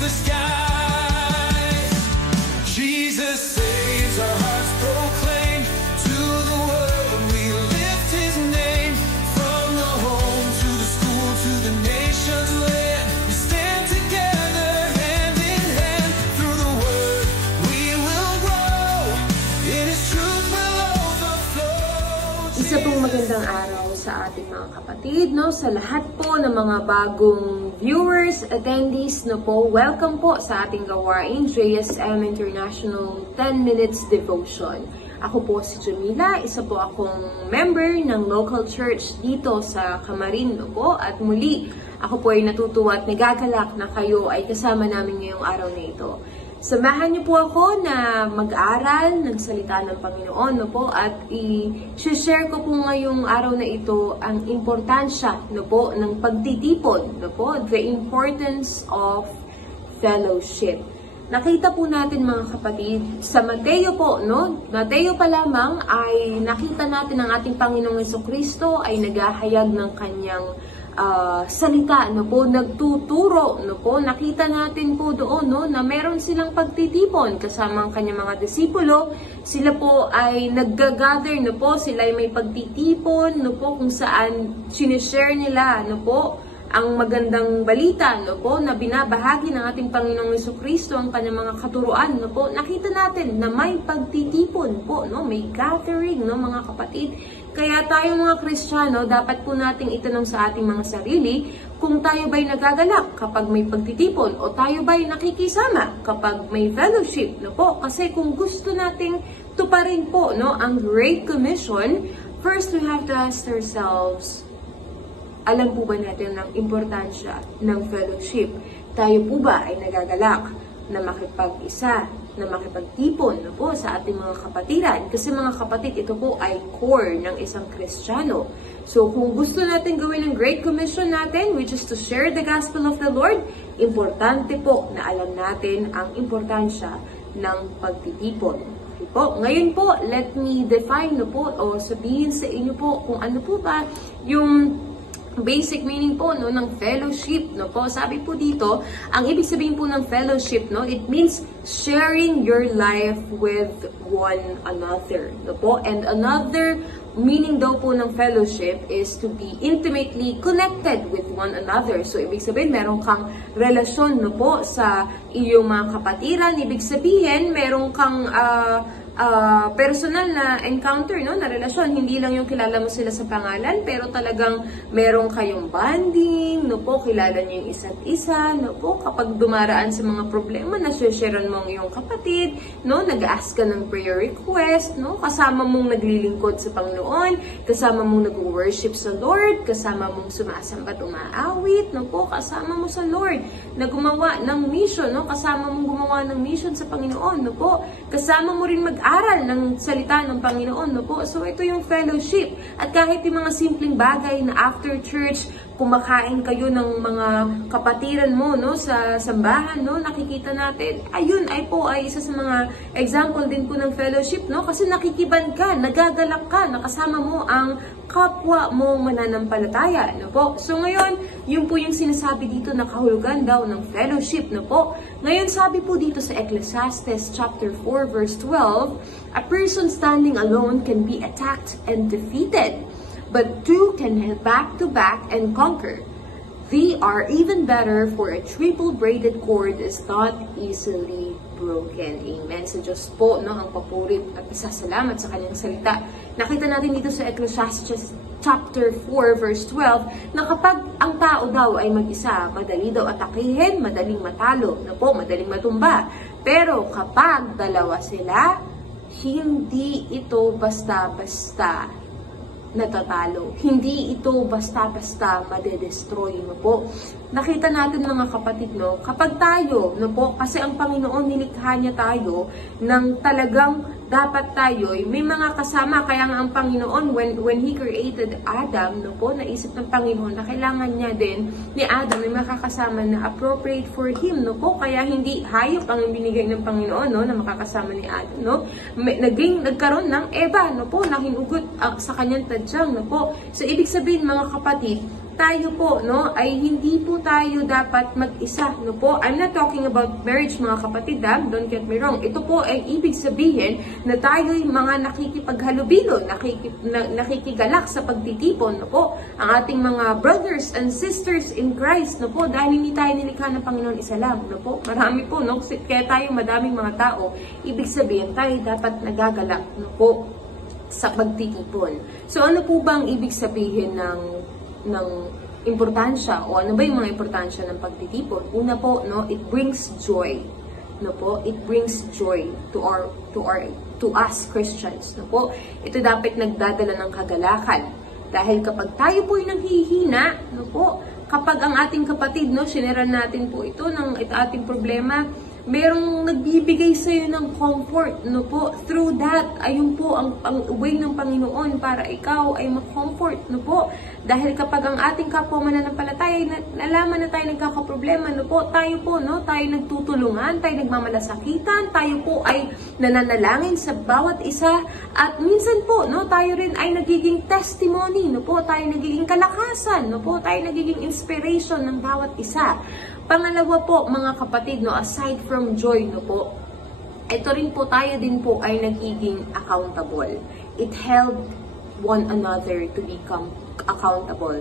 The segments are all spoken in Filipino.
the sky. Jesus saves, our hearts proclaim to the world we lift his name. From the home to the school to the nation's land, we stand together hand in hand. Through the word we will grow, in his truth will overflow. Isa pong magandang araw sa ating mga kapatid, no? Sa lahat po ng mga bagong viewers, attendees, no po, welcome po sa ating gawain, JSM International 10 Minutes Devotion. Ako po si Jamila, isa po akong member ng local church dito sa Camarin, no po, at muli, ako po ay natutuwa at nagagalak na kayo ay kasama namin ngayong araw na ito. Samahan niyo po ako na mag-aral ng salita ng Panginoon, no po, at i-share ko po ngayong araw na ito ang importansya, no po, ng pagtitipon, no po, the importance of fellowship. Nakita po natin mga kapatid, sa Mateo po, no? Mateo pa lamang ay nakita natin ang ating Panginoong Jesucristo ay naghahayag ng kanyang salita, no po, nagtuturo, no po, nakita natin po doon, no, na meron silang pagtitipon kasama ang kanyang mga disipulo, sila po ay nagga-gather, no po, sila ay may pagtitipon, no po, kung saan sinishare nila, no po, ang magandang balita, no po, na binabahagi ng ating Panginoong Jesucristo ang kanyang mga katuruan, no po, nakita natin na may pagtitipon po, no, may gathering, no, mga kapatid. Kaya tayo mga Kristiyano, dapat po nating itanong sa ating mga sarili kung tayo ba'y nagagalak kapag may pagtitipon o tayo ba'y nakikisama kapag may fellowship, no po. Kasi kung gusto nating tuparin po, no, ang Great Commission, first we have to ask ourselves, alam po ba natin ang importansya ng fellowship? Tayo po ba ay nagagalak na makipag-isa, na makipagtipon, no po, sa ating mga kapatiran? Kasi mga kapatid, ito po ay core ng isang Kristiyano. So kung gusto natin gawin ang Great Commission natin, which is to share the gospel of the Lord, importante po na alam natin ang importansya ng pagtitipon. Okay po? Ngayon po, let me define, no po, o sabihin sa inyo po kung ano po ba yung basic meaning po, no, ng fellowship, no po. Sabi po dito, ang ibig sabihin po ng fellowship, no, it means sharing your life with one another, no po. And another meaning daw po ng fellowship is to be intimately connected with one another. So ibig sabihin meron kang relasyon, no po, sa iyong mga kapatiran. Ibig sabihin meron kang personal na encounter, no, na relasyon. Hindi lang yung kilala mo sila sa pangalan, pero talagang meron kayong bonding, no po, kilala niyo yung isa't isa, no po, kapag dumaraan sa mga problema, nasharean mo ang iyong kapatid, no, nag-ask ka ng prayer request, no, kasama mong naglilingkod sa Panginoon, kasama mong nag-worship sa Lord, kasama mong sumasambat, umaawit, no po, kasama mo sa Lord na gumawa ng mission, no, kasama mong gumawa ng mission sa Panginoon, no po, kasama mo rin mag-aral ng salita ng Panginoon, no po. So ito yung fellowship. At kahit yung mga simpleng bagay na after church, kumakain kayo ng mga kapatiran mo, no, sa sambahan, no, nakikita natin, ayun ay po ay isa sa mga example din po ng fellowship, no, kasi nakikiban ka, nagagalak ka, nakasama mo ang kapwa mo mananampalataya, no po. So ngayon, yun po yung sinasabi dito na kahulugan daw ng fellowship, no po. Ngayon sabi po dito sa Ecclesiastes chapter 4 verse 12, a person standing alone can be attacked and defeated, but two can head back to back and conquer. They are even better, for a triple braided cord is not easily broken. Amen. Sa Diyos po, no, ang papurit at isasalamat sa kanyang salita. Nakita natin dito sa Ecclesiastes chapter 4 verse 12 na kapag ang tao daw ay mag-isa, madali daw atakihin, madaling matalo, na po, madaling matumba. Pero kapag dalawa sila, hindi ito basta-basta natatalo. Hindi ito basta-basta madedestroy, no po. Nakita natin mga kapatid, no, kapag tayo, no po, kasi ang Panginoon nilikha niya tayo ng talagang dapat tayo, may mga kasama. Kaya nga ang Panginoon, when He created Adam, no po, naisip ng Panginoon na kailangan niya din ni Adam may makakasama na appropriate for him, no po. Kaya hindi hayop ang binigay ng Panginoon, no, na makakasama ni Adam, no. Nagkaroon ng Eva, no po, na hinugot sa kanyang tadyang, no po. So ibig sabihin mga kapatid, tayo po, no, ay hindi po tayo dapat mag-isa, no po. I'm not talking about marriage, mga kapatid, don't get me wrong. Ito po ay ibig sabihin na tayo'y mga nakikipaghalubilo, nakikigalak sa pagtitipon, no po. Ang ating mga brothers and sisters in Christ, no po, dahil hindi tayo nilikha ng Panginoon isa lang, no po. Marami po, no, kaya tayo madaming mga tao, ibig sabihin tayo dapat nagagalak, no po, sa pagtitipon. So ano po ba ang ibig sabihin ng importansya o ano ba yung mga importansya ng pagtitipon? Una po, no, it brings joy, no po, it brings joy to us Christians, no po. Ito dapat nagdadala ng kagalakan dahil kapag tayo po ay nanghihina, no po, kapag ang ating kapatid, no, sinera natin po ito ng ating problema, merong nagbibigay sa iyo ng comfort, no po. Through that, ayun po ang way ng Panginoon para ikaw ay ma-comfort, no po. Dahil kapag ang ating kapwa mananampalataya, nalaman na tayo nagkakaproblema, no po, tayo po, no, tayo nagtutulungan, tayo nagmamalasakitan, tayo po ay nananalangin sa bawat isa, at minsan po, no, tayo rin ay nagiging testimony, no po, tayo nagiging kalakasan, no po, tayo nagiging inspiration ng bawat isa. Pangalawa po, mga kapatid, no, aside from joy, no po, ito rin po tayo din po ay nagiging accountable. It held one another to become accountable.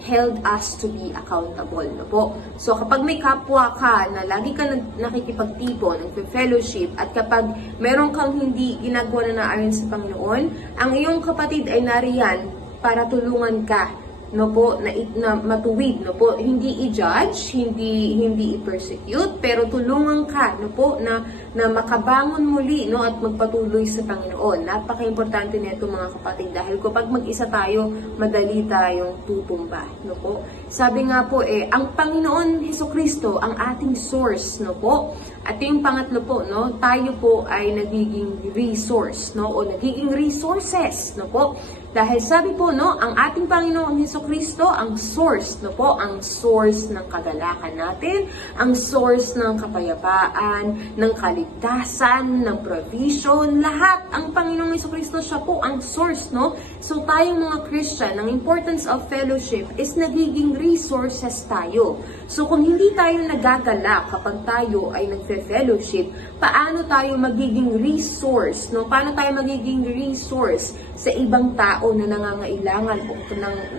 Held us to be accountable, no po. So kapag may kapwa ka na lagi ka nakikipagtipon, nagpe-fellowship, at kapag meron kang hindi ginagawa na naayon sa Panginoon, ang iyong kapatid ay nariyan para tulungan ka, no po, na matuwid, no po, hindi i-judge, hindi i-persecute, pero tulungan ka, no po, na makabangon muli, no, at magpatuloy sa Panginoon. Napaka-importante nito, mga kapatid, dahil kapag mag-isa tayo, madali tayong tutumba, no po. Sabi nga po, ang Panginoon Hesukristo ang ating source, no po. At yung pangatlo po, no, tayo po ay nagiging resource, no, o nagiging resources, no po. Dahil sabi po, no, ang ating Panginoong Hesukristo ang source, no po, ang source ng kagalakan natin, ang source ng kapayapaan, ng kaligtasan, ng provision, lahat. Ang Panginoong Hesukristo, siya po ang source, no. So tayong mga Christian, ang importance of fellowship is nagiging resources tayo. So kung hindi tayo nagagalak kapag tayo ay nagfe-fellowship, paano tayo magiging resource, no? Paano tayo magiging resource sa ibang tao na nangangailangan o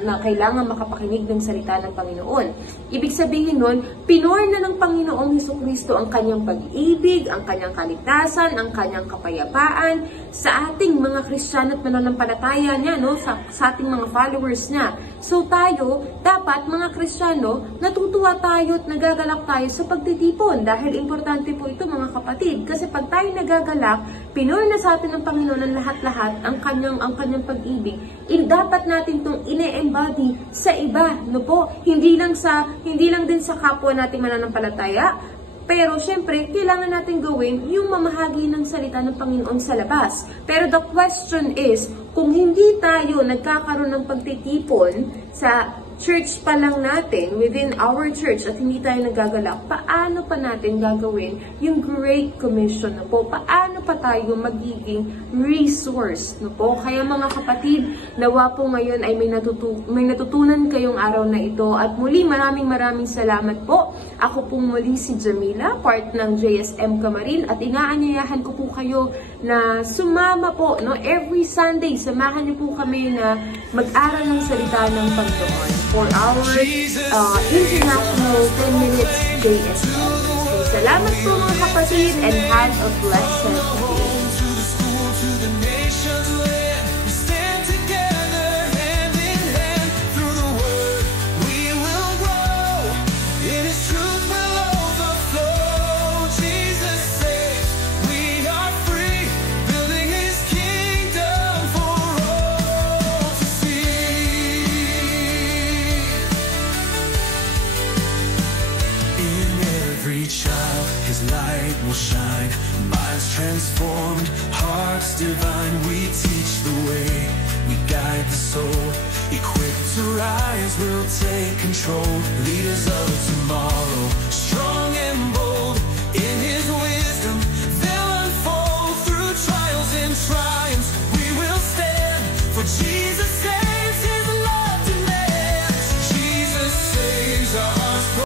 na kailangan makapakinig ng salita ng Panginoon? Ibig sabihin nun, pinor na ng Panginoong Hesukristo ang kanyang pag-ibig, ang kanyang kaligtasan, ang kanyang kapayapaan sa ating mga Kristiyano at mananampalataya niya, no? Sa ating mga followers niya. So tayo, dapat mga Kristiyano, natutuwa tayo at nagagalak tayo sa pagtitipon dahil importante po ito, mga kapatid. Kasi pag tayo nagagalak, pinor na sa atin ng Panginoon ang lahat-lahat, ang kanyang pag-ibig, dapat natin itong ine-embody sa iba, no po? Hindi lang din sa kapwa nating mananampalataya, pero syempre, kailangan natin gawin yung mamahagi ng salita ng Panginoon sa labas. Pero the question is, kung hindi tayo nagkakaroon ng pagtitipon sa church pa lang natin, within our church, at hindi tayo nagagalak, paano pa natin gagawin yung Great Commission na po? Paano pa tayo magiging resource, no po? Kaya mga kapatid, nawa po ngayon ay may natutunan kayong araw na ito. At muli, maraming salamat po. Ako pong muli si Jamila, part ng JSM Camarin, at inaanyayahan ko po kayo na sumama po, no? Every Sunday, samahan niyo po kami na mag-aral ng salita ng Panginoon for our international 10 minutes JSM. So, salamat po mga kapatid and have a blessed day. Transformed, hearts divine, we teach the way, we guide the soul, equipped to rise, we'll take control, leaders